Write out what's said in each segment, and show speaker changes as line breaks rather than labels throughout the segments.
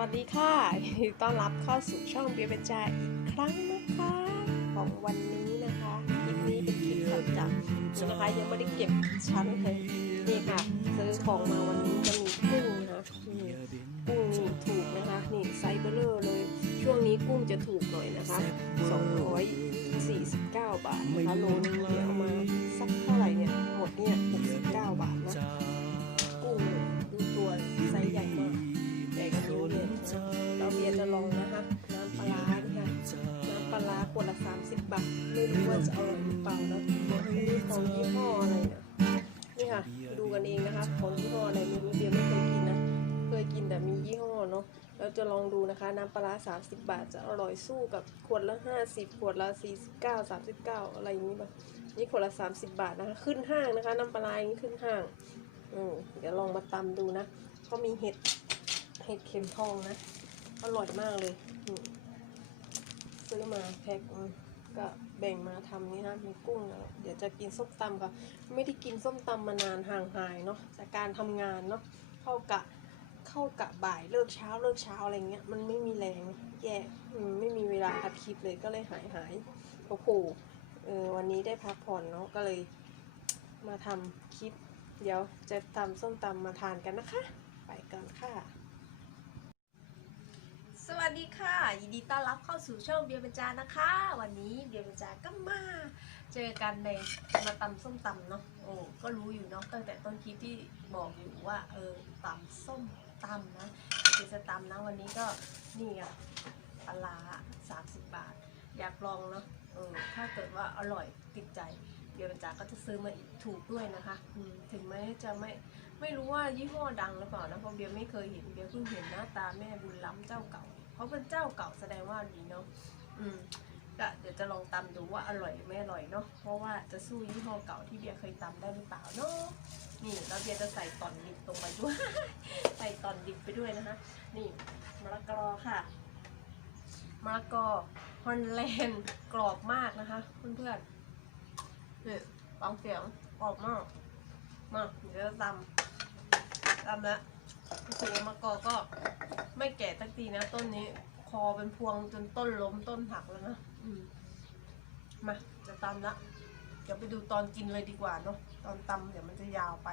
วัสดีค่ะยินดีต้อนรับเข้าสู่ช่องเบียร์เบญจาอีกครั้งนะคะ ของวันนี้นะคะคลิปนี้เป็นคลิปสดจากนะคะยังไม่ได้เก็บชั้นเลยนี่ค่ะ ซื้อของมาวันนี้จะมีกุ้งนะคะกุ้งนี่ถูกนะคะนี่ไซเบลเลอร์เลย ช่วงนี้กุ้งจะถูกหน่อยนะคะ249 บาทนะคะโลนึงเดี๋ยวเอามาสักเท่าไหร่เนี่ย น้ำปลาร้า30บาท จะอร่อยสู้กับขวดละ50ขวดละ49 39อะไรอย่างนี้ป่ะนี่ขวดละ30บาทนะคะขึ้นห้างนะคะ น้ำปลาร้าอย่างนี้ขึ้นห้างอืมเดี๋ยวลองมาตำดูนะเขามีเห็ดเห็ดเข็มทองนะอร่อยมากเลยอืซื้อมาแพ็คก็แบ่งมาทำนี่นะมีกุ้งแล้วเดี๋ยวจะกินส้มตำค่ะไม่ได้กินส้มตำมานานห่างหายเนาะจากการทำงานเนาะเข้ากะ เข้ากะบ่ายเลิกเช้าเลิกเช้าอะไรเงี้ยมันไม่มีแรงแย่ไม่มีเวลาอัดคลิปเลยก็เลยหายหายโอ้โหเออวันนี้ได้พักผ่อนเนาะก็เลยมาทำคลิป เดี๋ยวจะตำส้มตำมาทานกันนะคะ ไปกันค่ะ สวัสดีค่ะ ยินดีต้อนรับเข้าสู่ช่องเบียร์บรรจานะคะ วันนี้เบียร์บรรจาก็มา เจอกันในมาตำส้มตำเนาะโอ้ก็รู้อยู่เนาะตั้งแต่ต้นคลิปที่บอกอยู่ว่า เออตำส้มตำนะคือจะตำนะวันนี้ก็นี่อะปลาสามสิบบาท อยากลองเนาะเออถ้าเกิดว่าอร่อยติดใจเบียร์บรรจาก็จะซื้อมาอีกถูกด้วยนะคะอืมถึงแม้จะไม่ไม่รู้ว่ายี่ห้อดังหรือเปล่านะเพราะเบียร์ไม่เคยเห็นเบียร์เพิ่งเห็นหน้าตาแม่บุญล้ำเจ้าเก่าเขาะเป็นเจ้าเก่าแสดงว่าดีเนาะอืม ก็เดี๋ยวจะลองตำดูว่าอร่อยไม่อร่อยเนาะเพราะว่าจะสู้ยี่ห้อเก่าที่เบียร์เคยตำได้หรือเปล่าเนาะนี่แล้วเบียร์จะใส่ตอนดิบลงไปด้วย ใส่ตอนดิบไปด้วยนะคะ นี่มะละกอค่ะมะละกอฮอนแลนด์กรอบมากนะคะ เพื่อนๆนี่ฟังเสียงกรอบมากมาเดี๋ยวจะตำตำแล้วโอ้โหมะกอก็ไม่แก่สักทีนะต้นนี้คอเป็นพวงจนต้นล้มต้นหักแล้วนะ มาจะตำละ เดี๋ยวไปดูตอนกินเลยดีกว่าเนาะตอนตำเดี๋ยวมันจะยาวไป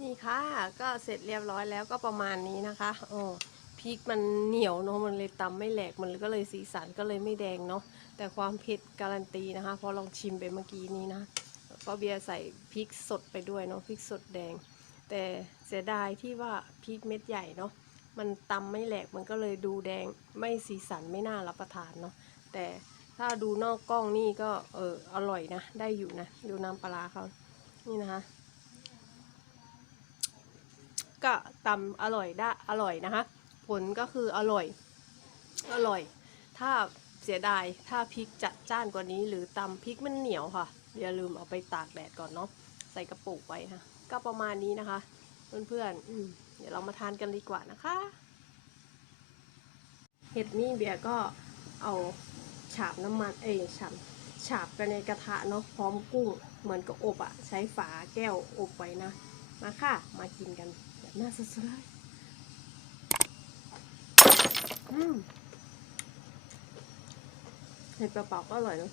นี่ค่ะ ก็เสร็จเรียบร้อยแล้วก็ประมาณนี้นะคะโอ้พริกมันเหนียวเนาะมันเลยตำไม่แหลกมันก็เลยสีสันก็เลยไม่แดงเนาะแต่ความเผ็ดการันตีนะคะพราะลองชิมไปเมื่อกี้นี้นะก็เบียร์ใส่พริกสดไปด้วยเนาะพริกสดแดง แต่เสียดายที่ว่าพริกเม็ดใหญ่เนาะมันตำไม่แหลกมันก็เลยดูแดงไม่สีสันไม่น่ารับประทานเนาะแต่ ถ้าดูนอกกล้องนี่ก็เอออร่อยนะ ได้อยู่นะ ดูน้ำปลาเขานี่นะคะ ก็ตำอร่อยได้อร่อยนะคะ ผลก็คืออร่อย อร่อย ถ้าเสียดายถ้าพริกจัดจ้านกว่านี้ หรือตำพริกมันเหนียวค่ะอย่าลืมเอาไปตากแดดก่อนเนาะใส่กระปุกไว้ค่ะก็ประมาณนี้นะคะ เพื่อนๆอืมเดี๋ยวเรามาทานกันดีกว่านะคะ เห็ดนี่เบียก็เอา ฉาบน้ำมันเอยฉาบฉาบไปในกระทะเนาะพร้อมกุ้งเหมือนกับอบอะใช้ฝาแก้วอบไว้นะ มาค่ะ มากินกันแบบน่าสดๆเลยอืมเห็ดเปล่าๆก็อร่อยเนาะ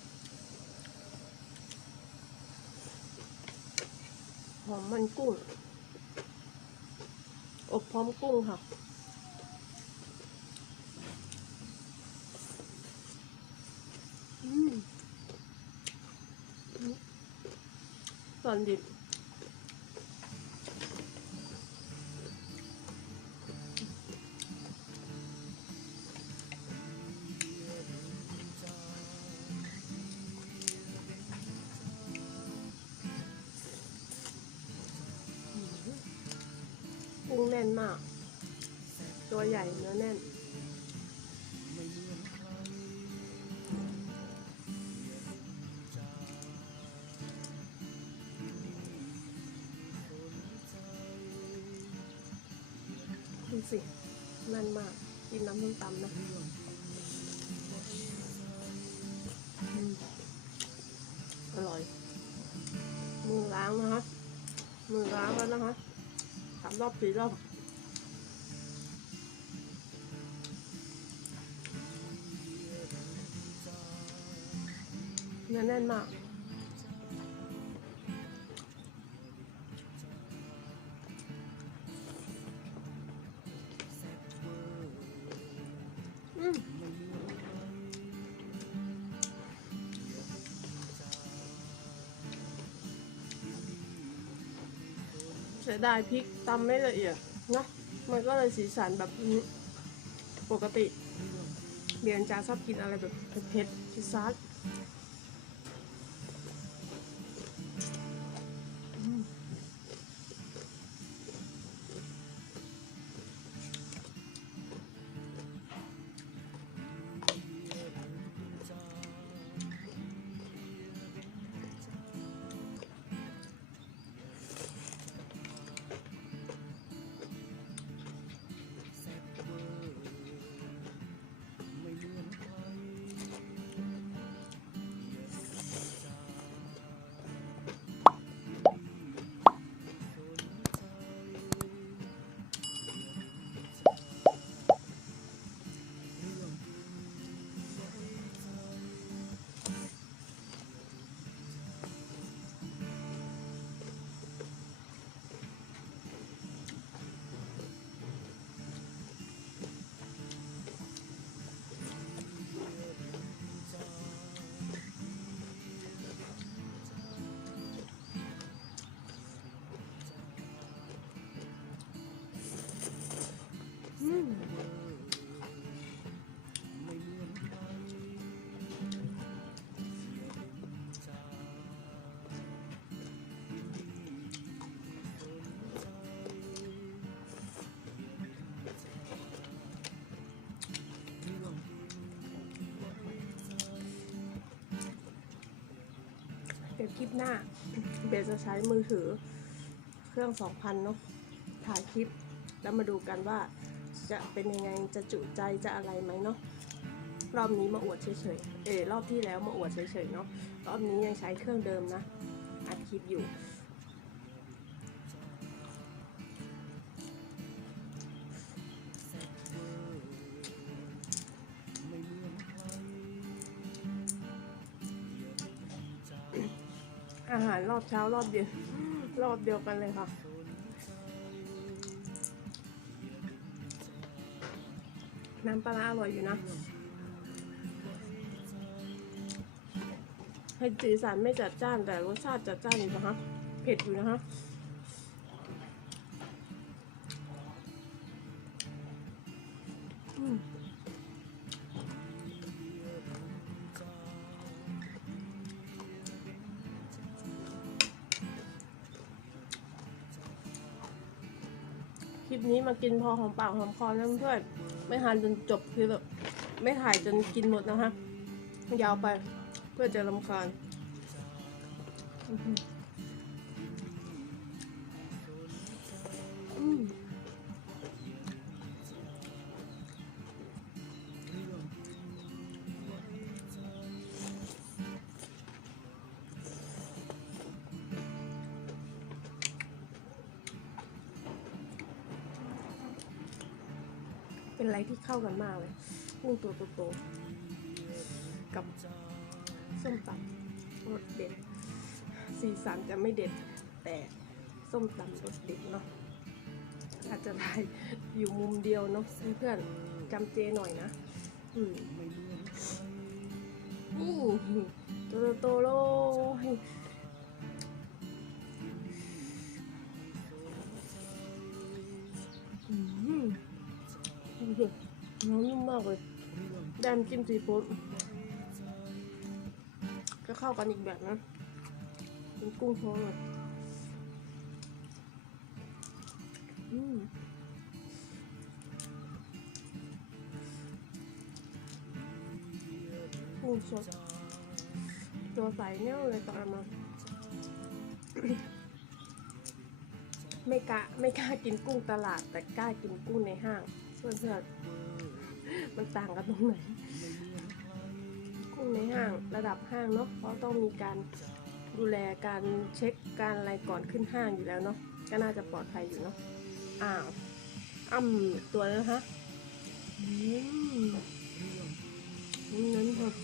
หอมมันกุ้ง อบพร้อมกุ้งค่ะ อืมอืม ตอนดิบานมากกินน้ำส้มตำนะอร่อย มือล้างนะคะ มือล้างแล้วนะคะสามรอบสี่รอบ
เนื้อแน่นมาก เสียดายพริกตำไม่ละเอียดเนาะมันก็เลยสีสันแบบนี้ปกติเบียนจาชอบกินอะไรแบบเผ็ดๆซซ่ ดี๋ยวคลิปหน้า เบสจะใช้มือถือเครื่อง 2,000 เนาะถ่ายคลิปแล้วมาดูกันว่าจะเป็นยังไงจะจุใจจะอะไรไหมเนาะรอบนี้มาอวดเฉยๆ เออรอบที่แล้วมาอวดเฉยๆเนาะรอบนี้ยังใช้เครื่องเดิมนะอัดคลิปอยู่ อาหารรอบเช้ารอบเย็นรอบเดียวกันเลยค่ะ น้ำปลาอร่อยอยู่นะให้สีสันไม่จัดจ้านแต่รสชาติจัดจ้านอยู่นะคะเผ็ดอยู่นะคะ มากินพอหอมปากหอมคอนะเพื่อนไม่ทานจนจบคือแบบไม่ถ่ายจนกินหมดนะคะยาวไปเพื่อจะรำคาญอืม เป็นอะไรที่เข้ากันมากเลยกุ้งตัวโตๆกับส้มตำรสเด็ด สีสันจะไม่เด็ด แต่ส้มตำรสเด็ดเนาะอาจจะได้อยู่มุมเดียวเนาะเพื่อนจำเจหน่อยนะ อืมนี่ตัวโต มากเลยแดมจิ้มซีฟู้ดก็เข้ากันอีกแบบนะเป็นกุ้งท้องเลยอืมกุ้งสดตัวใสเนี่ยเลยตอนมาไม่กล้าไม่กล้ากินกุ้งตลาด แต่กล้ากินกุ้งในห้างเพื่อนๆ มันต่างกันตรงไหนกุ้งในห้างระดับห้างเนาะเพราะต้องมีการดูแลการเช็คการอะไรก่อนขึ้นห้างอยู่แล้วเนาะก็น่าจะปลอดภัยอยู่เนาะอ้าวอ้ำตัวแล้วฮะอืมนั้นครับ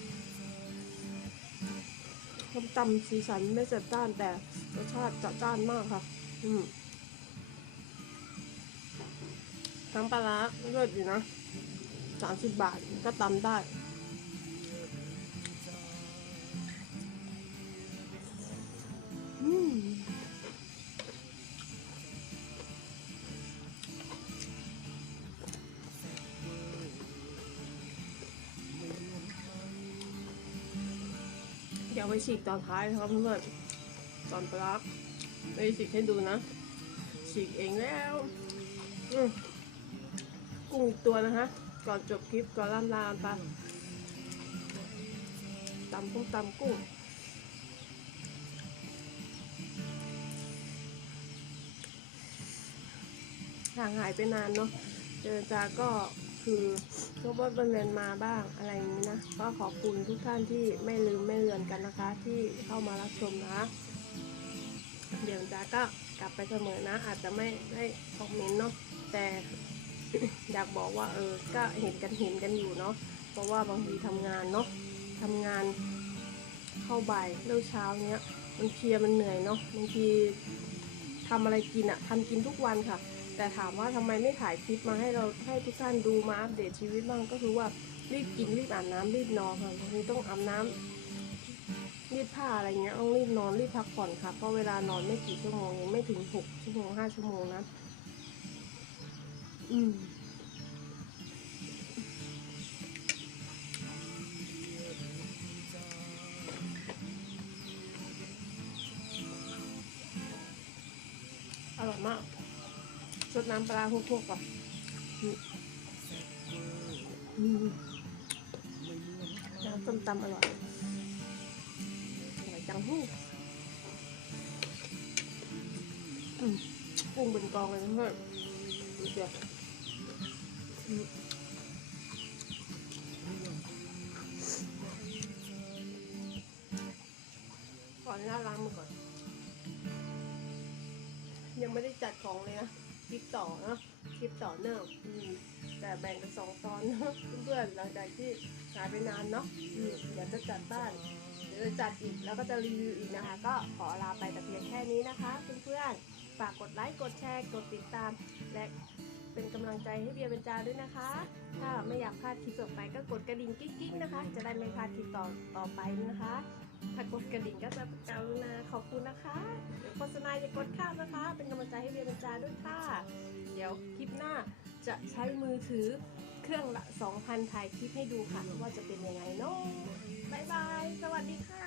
ตำสีสันไม่จัดจ้านแต่รสชาติจัดจ้านมากค่ะ อืมทั้งปลาร้าเลิศอยู่นะ สามสิบบาทก็ตำได้ อืมเดี๋ยวไปฉีกตอนท้ายนะครับเพื่อนๆตอนปลักไปฉีกให้ดูนะ ฉีกเองแล้ว กุ้งอีกตัวนะคะ ก่อนจบคลิปก่อนล่ำลาไปตำพุ่งตำกุ้งห่างหายไปนานเนาะเจอจาก็คือทุกวันเป็นเรียนมาบ้างอะไรอย่างนี้นะ ก็ขอบคุณทุกท่านที่ไม่ลืมไม่เลือนกันนะคะ ที่เข้ามารับชมนะ เดี๋ยวจาก็กลับไปเสมอนะ อาจจะไม่ได้คอมเมนต์เนาะแต่ อยากบอกว่าเออ ก็เห็นกันเห็นกันอยู่เนาะ เพราะว่าบางทีทำงานเนาะทำงานเข้าบ่ายเลิกเช้าเนี้ยมันเพลียมันเหนื่อยเนาะ บางทีทำอะไรกินอะทำกินทุกวันค่ะ แต่ถามว่าทำไมไม่ถ่ายคลิปมาให้เราให้ทุกท่านดูมาอัปเดตชีวิตบ้างก็คือว่ารีบกินรีบอาบน้ำรีบนอนค่ะบางทีต้องอาบน้ำรีดผ้าอะไรเงี้ยต้องรีบนอนรีบพักผ่อนค่ะเพราะเวลานอนไม่กี่ชั่วโมงยังไม่ถึงหกชั่วโมงห้าชั่วโมงนะ อืมอร่อยมากสดน้ำปลาพวกๆก่อนน้ำส้มตำอร่อย อร่อยจังหู้กุ้งเป็นกองเลยนะเพื่อนดูเชีย วอืมก่อนน้าล้างมือก่อน ยังไม่ได้จัดของเลยนะคลิปต่อเนะคลิปต่อเนื่องอืมแต่แบ่งเป็นสองตอนเนะเพื่อนๆหลังจากที่หายไปนานเนาะอืมเดี๋ยวจะจัดบ้านเดี๋ยวจะจัดอีกแล้วก็จะรีวิวอีกนะคะ ก็ขอลาไปแต่เพียงแค่นี้นะคะเพื่อนๆฝากกดไลค์กดแชร์กดติดตามและ เป็นกำลังใจให้เบียร์เบญจาด้วยนะคะ ถ้าไม่อยากพลาดคลิปต่อไปก็กดกระดิ่งกิ๊กๆนะคะ จะได้ไม่พลาดคลิปต่อต่อไปนะคะ ถ้ากดกระดิ่งก็จะกรุณาขอบคุณนะคะ เดี๋ยวโฆษณาจะกดข้ามนะคะ เป็นกำลังใจให้เบียร์บรรจาด้วยค่ะ เดี๋ยวคลิปหน้าจะใช้มือถือเครื่องละ 2,000ถ่ายคลิปให้ดูค่ะ ว่าจะเป็นยังไงเนาะบ๊าย สวัสดีค่ะ